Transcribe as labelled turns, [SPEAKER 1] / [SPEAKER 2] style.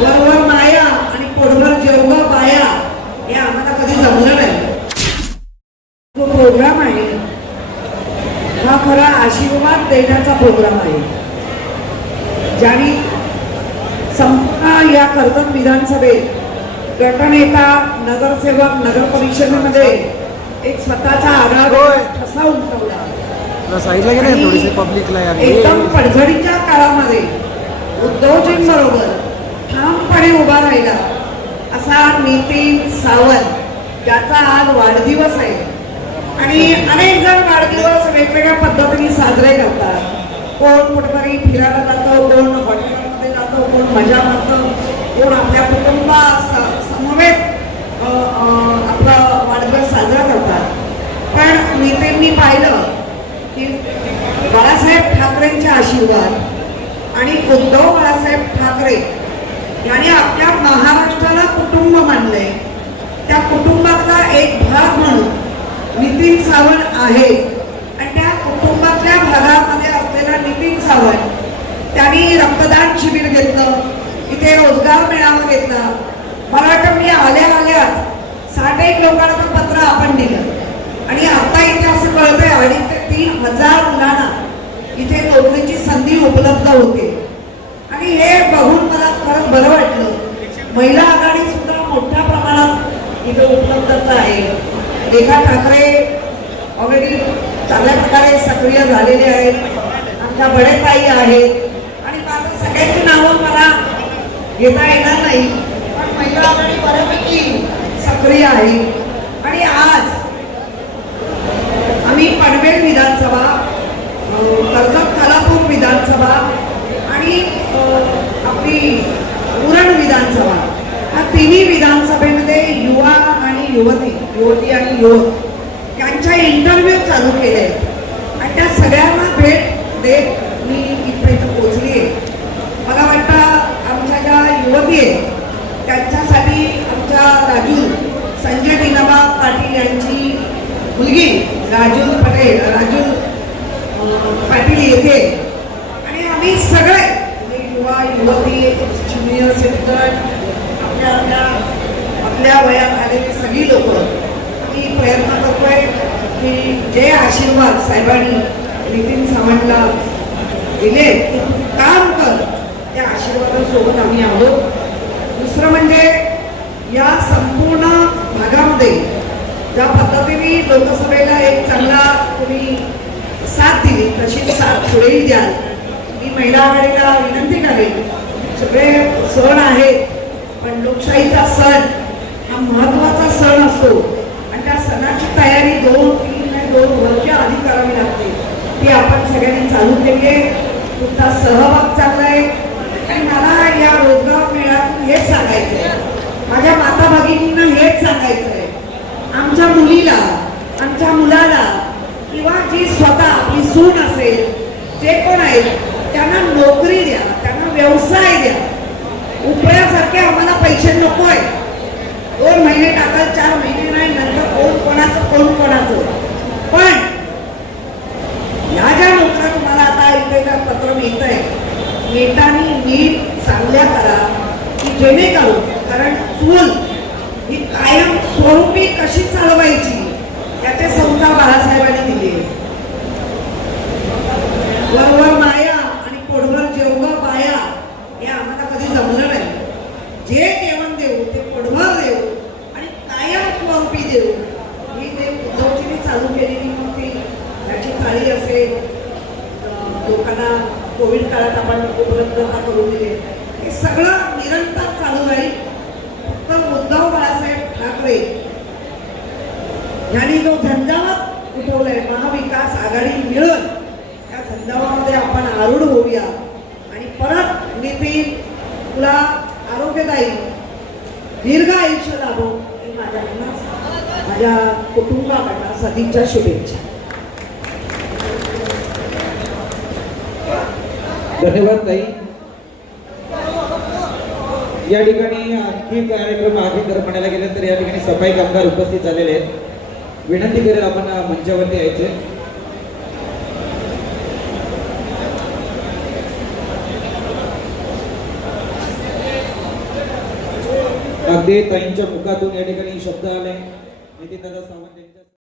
[SPEAKER 1] वरवर माया आणि पोटभर जेवढं बाया हे आम्हाला कधी जमलं नाही. जो प्रोग्राम आहे हा खरा आशीर्वाद देण्याचा प्रोग्राम आहे. ज्याने संपूर्ण या कर्जत विधानसभेत गटनेता नगरसेवक नगर परिषदेमध्ये एक स्वतःचा
[SPEAKER 2] होय.
[SPEAKER 1] ठसा उमटवला.
[SPEAKER 2] पब्लिकला
[SPEAKER 1] एकदम पडझडीच्या काळामध्ये उद्धवजींबरोबर ठामपणे उभा राहिला. असा नितीन सावंत ज्याचा आज वाढदिवस आहे. आणि अनेक जण वाढदिवस वेगवेगळ्या पद्धतीने साजरे करतात. कोण कुठेतरी फिरायला जातं कोण हॉटेलमध्ये जातं कोण मजा मारतं कोण आपल्या कुटुंबा स- समवेत आपला वाढदिवस साजरा करतात. पण नितीननी पाहिलं की बाळासाहेब ठाकरेंचे आशीर्वाद आणि उद्धव बाळासाहेब ठाकरे याने आपल्या महाराष्ट्राला कुटुंब मानले. त्या कुटुंबातला एक भाग म्हणून नितीन सावंत आहे. आणि त्या कुटुंबातल्या भागामध्ये असलेला नितीन सावंत त्यांनी रक्तदान शिबिर घेतलं इथे रोजगार मेळावा घेतला. मला वाटतं मी आल्या आल्या साठ एक लोकांचं पत्र आपण दिलं. आणि आता इथे असं कळतंय अडीच ते तीन हजार मुलांना इथे नोकरीची संधी उपलब्ध होते. आणि हे बघून मला खरंच बरं वाटलं. महिला आघाडी सुद्धा मोठ्या प्रमाणात इथे उपलब्धता आहे. रेखा ठाकरे ऑलरेडी चांगल्या प्रकारे सक्रिय झालेले आहेत. आमच्या बडेताई आहेत. आणि माझं सगळ्यांची नावं मला घेता येणार नाही. पण महिला आघाडी बऱ्यापैकी सक्रिय आहे. आणि आज आम्ही पनवेल विधानसभा अ, कर्जत खालापूर विधानसभा आणि अ, आपली उरण विधानसभा या तिन्ही विधानसभेमध्ये युवा आणि युवती युवती आणि युवक यांच्या इंटरव्ह्यू चालू केले. आहेत आणि त्या सगळ्यांना भेट देत मी इथपर्यंत पोचली आहे. मला वाटतं आमच्या ज्या युवती आहेत त्यांच्यासाठी आमच्या राजू संजय दिनाबा पाटील यांची मुलगी राजू पटेल राजू पाटील येते आणि आम्ही सगळे म्हणजे युवा युवती ज्युनियर सिटीजन आपल्या आपल्या आपल्या वया सगळी लोक मी प्रयत्न करतोय की जे आशीर्वाद साहेबांनी नितीन सावंतला दिले काम कर. त्या आशीर्वादासोबत आम्ही आहोत. दुसरं म्हणजे या संपूर्ण भागामध्ये ज्या पद्धतीने लोकसभेला एक चांगला तुम्ही साथ दिली तशी साथ पुढेही द्याल. मी महिला आघाडीला विनंती करेन. सगळे सण आहेत पण लोकशाहीचा सण हा महत्त्वाचा सण असतो आणि त्या सणाची तयारी दोन तीन आणि दोन वर्ष आधी करावी लागते. ती आपण सगळ्यांनी चालू केली आहे तुमचा सहभाग चांगला आहे आणि मला या रोजगार मेळ्यातून हेच सांगायचं आहे माझ्या माता भगिनींना हेच सांगायचं आहे आमच्या मुलीला आमच्या मुलाला किंवा जी स्वतः आपली सून असेल जे कोण आहेत त्यांना नोकरी द्या त्यांना व्यवसाय द्या. उपयासारखे आम्हाला पैसे नको आहे दोन महिने टाकाल चार महिने नाही नंतर कोण कोणाचं कोण कोणाचं. पण ह्या ज्या नोकऱ्या तुम्हाला आता इथे का पत्र मिळत आहे नेटानी नीट चांगल्या करा की जेणेकरून कारण चूल ही कायम स्वरूपी कशी चालवायची याचे समजा बाळासाहेबांनी दिले वरवर माया आणि पोटभर जेवढं बाया हे आम्हाला कधी जमलं नाही जे जेवण देऊ ते पोटभर देऊ आणि कायम स्वरूपी देऊ ही जे उद्धवजीने चालू केलेली मग ती काही असे लोकांना कोविड काळात आपण उपलब्धता करून दिली. हे सगळं निरंतर चालू राहील. फक्त उद्धव बाळासाहेब ठाकरे यांनी जो झंझावत उठवलाय महाविकास आघाडी मिळत त्या झंझावामध्ये आपण आरूढ होऊया. आणि परत नितीन तुला आरोग्यदायी दीर्घ आयुष्य लाभो माझ्या माझ्याकडनं माझ्या कुटुंबाकडनं सदिच्छा शुभेच्छा.
[SPEAKER 3] धन्यवाद ताई. या ठिकाणी आणखी कार्यक्रम आधी जर म्हणायला गेलं तर या ठिकाणी सफाई कामगार उपस्थित झालेले आहेत. विनंती करेल आपण मंचावरती यायचे. अगदी ताईंच्या मुखातून या ठिकाणी शब्द आले. नितीन दादा सावंत